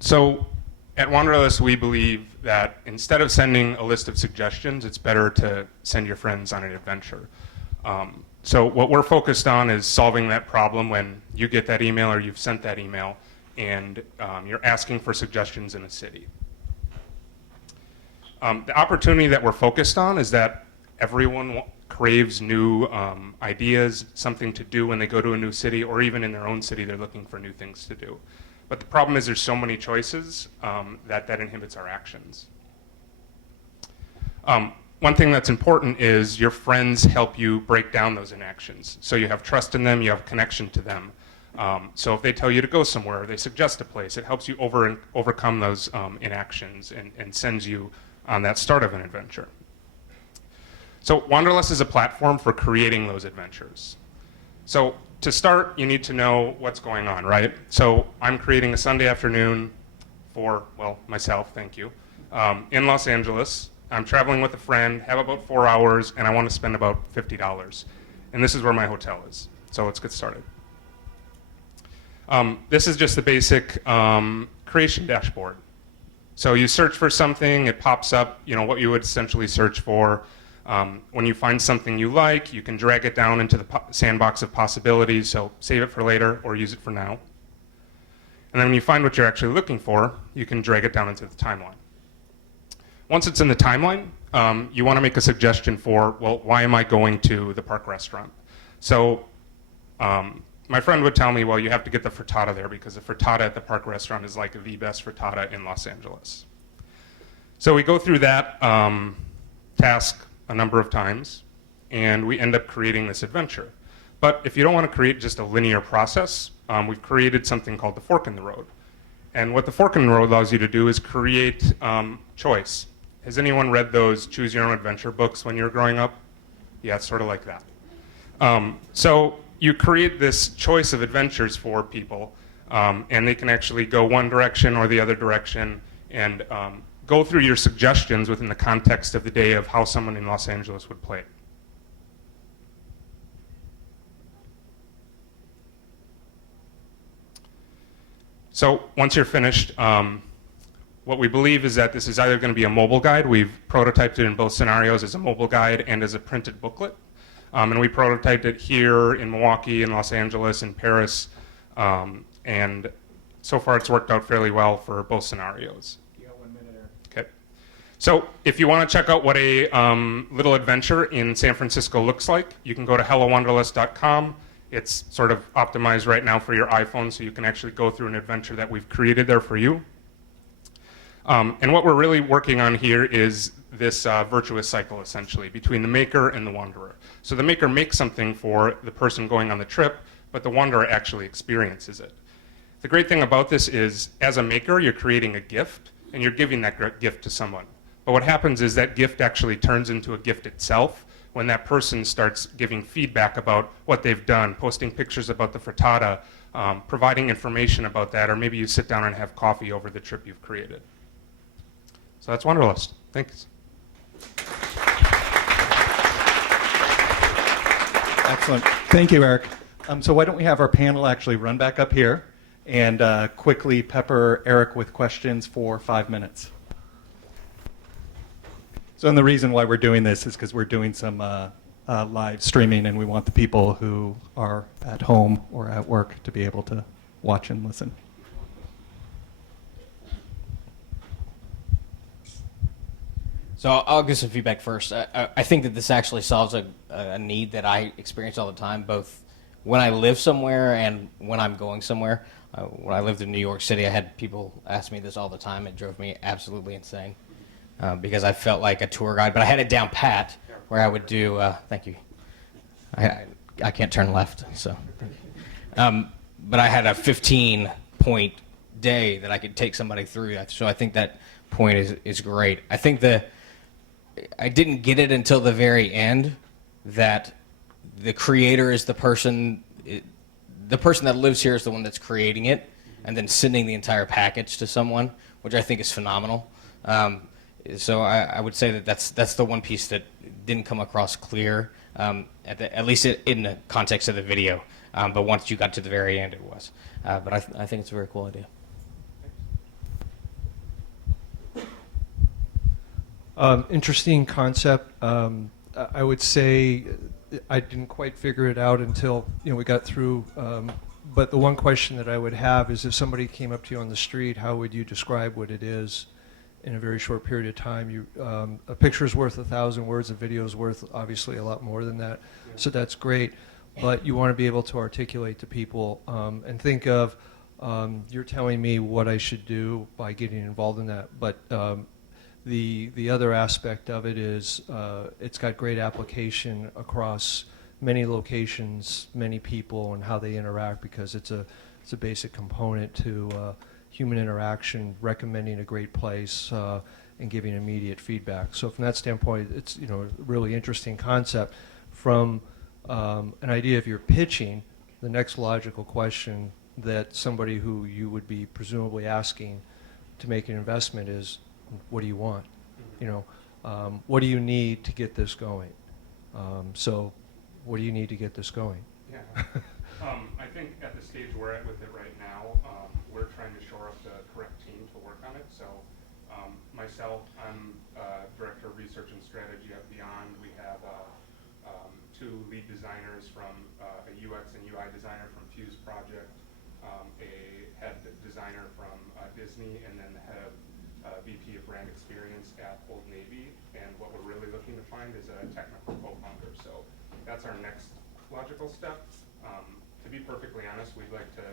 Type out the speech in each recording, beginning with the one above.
So at Wanderlust, we believe that instead of sending a list of suggestions, it's better to send your friends on an adventure. So what we're focused on is solving that problem when you get that email or you've sent that email and you're asking for suggestions in a city. The opportunity that we're focused on is that everyone craves new ideas, something to do when they go to a new city, or even in their own city, they're looking for new things to do. But the problem is there's so many choices that inhibits our actions. One thing that's important is your friends help you break down those inactions. So you have trust in them, you have connection to them. So if they tell you to go somewhere, they suggest a place, it helps you overcome those inactions and sends you on that start of an adventure. So Wanderlust is a platform for creating those adventures. So to start, you need to know what's going on, right? So I'm creating a Sunday afternoon for, well, myself, thank you, in Los Angeles. I'm traveling with a friend, have about 4 hours, and I want to spend about $50. And this is where my hotel is. So let's get started. This is just the basic creation dashboard. So you search for something, it pops up, you know, what you would essentially search for. When you find something you like, you can drag it down into the sandbox of possibilities, so save it for later or use it for now. And then when you find what you're actually looking for, you can drag it down into the timeline. Once it's in the timeline, you want to make a suggestion for, well, why am I going to the park restaurant? So my friend would tell me, well, you have to get the frittata there because the frittata at the park restaurant is like the best frittata in Los Angeles. So we go through that task a number of times, and we end up creating this adventure. But if you don't want to create just a linear process, we've created something called the fork in the road. And what the fork in the road allows you to do is create choice. Has anyone read those Choose Your Own Adventure books when you were growing up? Yeah, it's sort of like that. So you create this choice of adventures for people, and they can actually go one direction or the other direction, and go through your suggestions within the context of the day of how someone in Los Angeles would play it. So once you're finished, what we believe is that this is either going to be a mobile guide. We've prototyped it in both scenarios as a mobile guide and as a printed booklet. And we prototyped it here in Milwaukee, in Los Angeles, in Paris. And so far it's worked out fairly well for both scenarios. You got 1 minute there. Okay. So if you want to check out what a little adventure in San Francisco looks like, you can go to hellowanderlust.com. It's sort of optimized right now for your iPhone, so you can actually go through an adventure that we've created there for you. And what we're really working on here is this virtuous cycle, essentially, between the maker and the wanderer. So the maker makes something for the person going on the trip, but the wanderer actually experiences it. The great thing about this is, as a maker, you're creating a gift, and you're giving that gift to someone. But what happens is that gift actually turns into a gift itself when that person starts giving feedback about what they've done, posting pictures about the frittata, providing information about that, or maybe you sit down and have coffee over the trip you've created. So that's Wanderlust. Thanks. Excellent. Thank you, Eric. So why don't we have our panel actually run back up here and quickly pepper Eric with questions for 5 minutes. So and the reason why we're doing this is because we're doing some live streaming, and we want the people who are at home or at work to be able to watch and listen. So I'll give some feedback first. I think that this actually solves a need that I experience all the time, both when I live somewhere and when I'm going somewhere. When I lived in New York City, I had people ask me this all the time. It drove me absolutely insane because I felt like a tour guide, but I had it down pat where I would do, thank you. I can't turn left, so. But I had a 15-point day that I could take somebody through. So I think that point is great. I think I didn't get it until the very end that the creator is the person that lives here is the one that's creating it and then sending the entire package to someone, which I think is phenomenal. So I would say that that's the one piece that didn't come across clear, at least in the context of the video. But once you got to the very end, it was. But I think it's a very cool idea. Interesting concept. I would say I didn't quite figure it out until we got through. But the one question that I would have is, if somebody came up to you on the street, how would you describe what it is in a very short period of time? A picture is worth 1,000 words. A video is worth obviously a lot more than that. Yeah. So that's great. But you want to be able to articulate to people and think of, you're telling me what I should do by getting involved in that. But the other aspect of it is it's got great application across many locations, many people, and how they interact, because it's a basic component to human interaction, recommending a great place and giving immediate feedback. So from that standpoint, it's a really interesting concept. From an idea, if you're pitching, the next logical question that somebody who you would be presumably asking to make an investment is, what do you want? What do you need to get this going? So what do you need to get this going? Yeah. I think at the stage we're at with it right now, we're trying to shore up the correct team to work on it. So myself, I'm Director of Research and Strategy at Beyond. We have 2 lead designers from a UX and UI designer from Fuse Project, a head designer from Disney, and then the head of VP of Brand Experience at Old Navy. And what we're really looking to find is a technical co-founder. So that's our next logical step. To be perfectly honest, we'd like to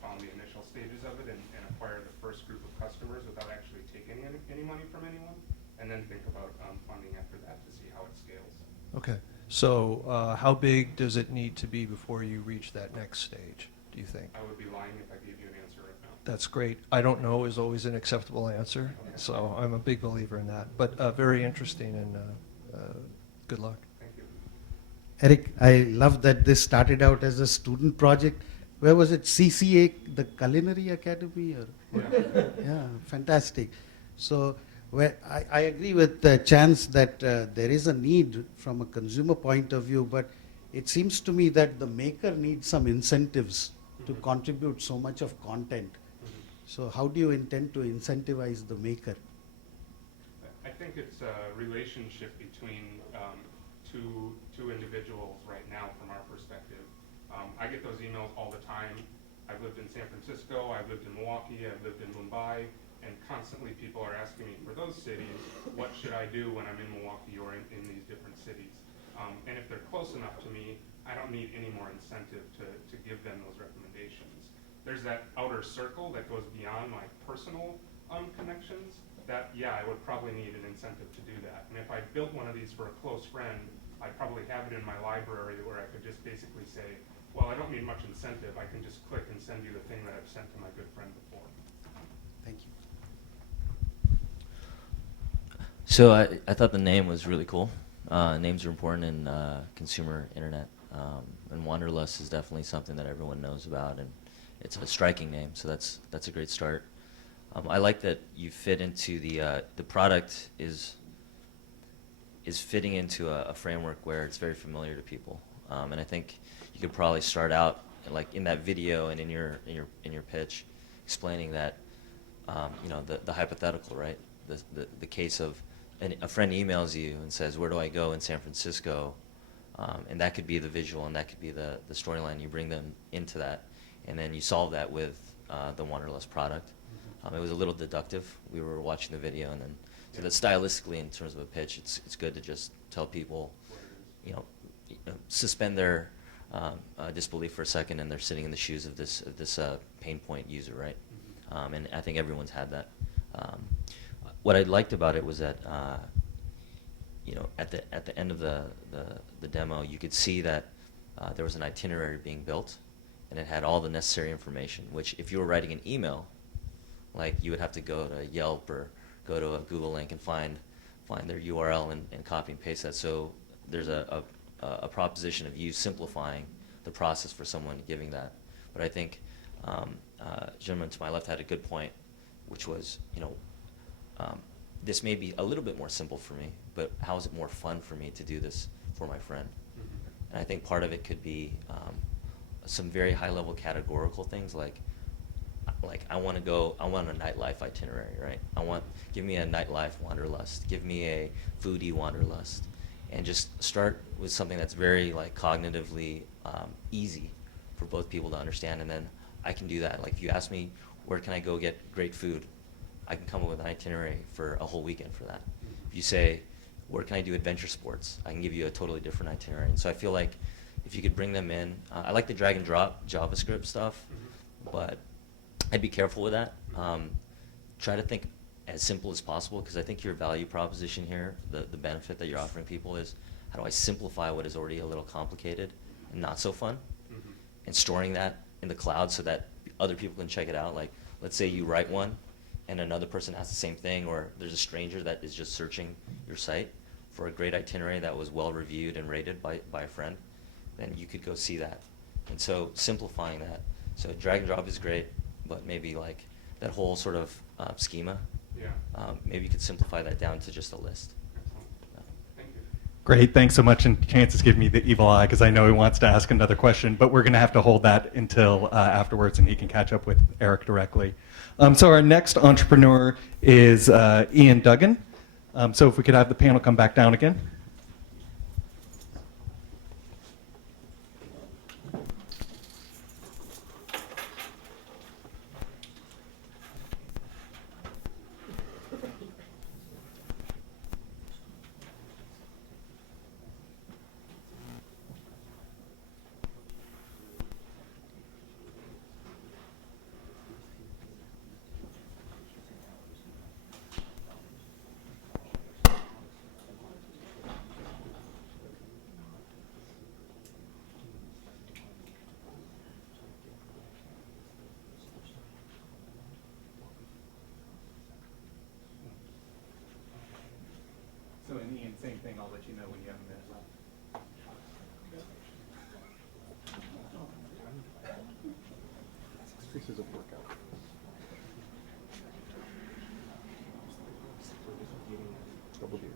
found the initial stages of it and acquire the first group of customers without actually taking any money from anyone, and then think about funding after that to see how it scales. Okay. So how big does it need to be before you reach that next stage, do you think? I would be lying if I gave you an answer right now. That's great. I don't know is always an acceptable answer, so I'm a big believer in that. But very interesting, and good luck. Thank you. Eric, I love that this started out as a student project. Where was it? CCA, the Culinary Academy? Or? Yeah. Yeah, fantastic. So I agree with Chanse that there is a need from a consumer point of view, but it seems to me that the maker needs some incentives to contribute so much of content. So how do you intend to incentivize the maker? I think it's a relationship between two individuals right now from our perspective. I get those emails all the time. I've lived in San Francisco, I've lived in Milwaukee, I've lived in Mumbai, and constantly people are asking me, for those cities, what should I do when I'm in Milwaukee or in these different cities? And if they're close enough to me, I don't need any more incentive to give them those recommendations. There's that outer circle that goes beyond my personal connections that, yeah, I would probably need an incentive to do that. And if I built one of these for a close friend, I'd probably have it in my library where I could just basically say, well, I don't need much incentive. I can just click and send you the thing that I've sent to my good friend before. Thank you. So I thought the name was really cool. Names are important in consumer internet, and Wanderlust is definitely something that everyone knows about, and it's a striking name. So that's a great start. I like that you fit into the product is fitting into a framework where it's very familiar to people, and I think you could probably start out like in that video and in your pitch, explaining that the hypothetical, right? The case of a friend emails you and says, where do I go in San Francisco? And that could be the visual, and that could be the storyline. You bring them into that, and then you solve that with the Wanderlust product. It was a little deductive. We were watching the video, and then so that stylistically, in terms of a pitch, it's good to just tell people, suspend their disbelief for a second, and they're sitting in the shoes of this pain point user, right? And I think everyone's had that. What I liked about it was that at the end of the demo, you could see that there was an itinerary being built, and it had all the necessary information. Which, if you were writing an email, like you would have to go to Yelp or go to a Google link and find their URL and copy and paste that. So there's a proposition of you simplifying the process for someone giving that. But I think gentleman to my left had a good point, which was, this may be a little bit more simple for me, but how is it more fun for me to do this for my friend? And I think part of it could be some very high-level categorical things like, like I want a nightlife itinerary, right? Give me a nightlife wanderlust, give me a foodie wanderlust, and just start with something that's very like cognitively easy for both people to understand, and then I can do that. Like if you ask me where can I go get great food, I can come up with an itinerary for a whole weekend for that. If you say where can I do adventure sports, I can give you a totally different itinerary. And so I feel like if you could bring them in, I like the drag and drop JavaScript stuff, but I'd be careful with that. Try to think as simple as possible, because I think your value proposition here, the benefit that you're offering people is, how do I simplify what is already a little complicated and not so fun? And storing that in the cloud so that other people can check it out. Like, let's say you write one and another person asks the same thing, or there's a stranger that is just searching your site for a great itinerary that was well reviewed and rated by a friend, then you could go see that. And so simplifying that. So drag and drop is great, but maybe like that whole sort of schema, maybe you could simplify that down to just a list. Great, thanks so much. And Chance is giving me the evil eye because I know he wants to ask another question, but we're going to have to hold that until afterwards, and he can catch up with Eric directly. So our next entrepreneur is Ian Duggan. So if we could have the panel come back down again. So, and Ian, same thing. I'll let you know when you have a minute left. This is a workout. Double beer.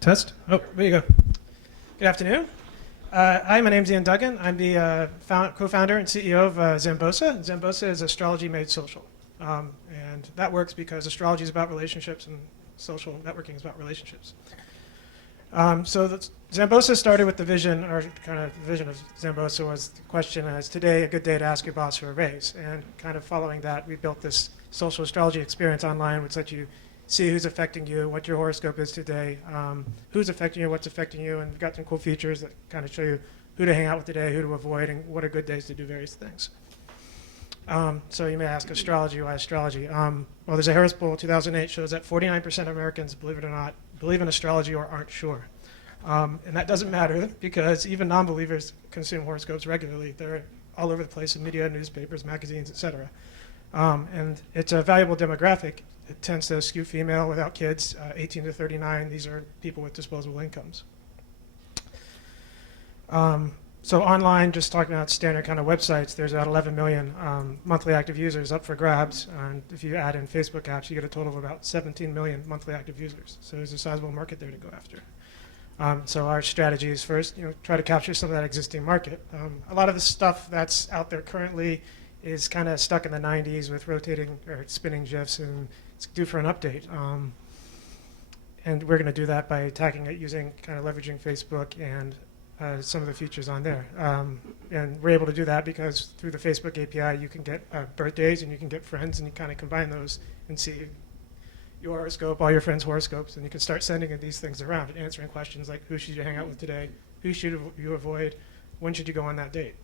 Test. Oh, there you go. Good afternoon. Hi, my name's Ian Duggan. I'm the co-founder and CEO of Zambosa. Zambosa is astrology made social. And that works because astrology is about relationships and social networking is about relationships. Zambosa started with the vision, or kind of the vision of Zambosa was the question, is today a good day to ask your boss for a raise? And kind of following that, we built this social astrology experience online, which lets you see who's affecting you, what your horoscope is today, who's affecting you, what's affecting you, and we've got some cool features that kind of show you who to hang out with today, who to avoid, and what are good days to do various things. So you may ask, astrology, why astrology? Well, there's a Harris poll, 2008, shows that 49% of Americans, believe it or not, believe in astrology or aren't sure. And that doesn't matter because even non-believers consume horoscopes regularly. They're all over the place in media, newspapers, magazines, etc. And it's a valuable demographic. It tends to skew female without kids, 18 to 39. These are people with disposable incomes. So online, just talking about standard kind of websites, there's about 11 million monthly active users up for grabs. And if you add in Facebook apps, you get a total of about 17 million monthly active users. So there's a sizable market there to go after. So our strategy is first, try to capture some of that existing market. A lot of the stuff that's out there currently is kind of stuck in the 90s with rotating or spinning GIFs, and it's due for an update. And we're going to do that by attacking it using kind of leveraging Facebook and some of the features on there. And we're able to do that because through the Facebook API, you can get birthdays and you can get friends, and you kind of combine those and see your horoscope, all your friends' horoscopes, and you can start sending these things around and answering questions like, who should you hang out with today? Who should you avoid? When should you go on that date?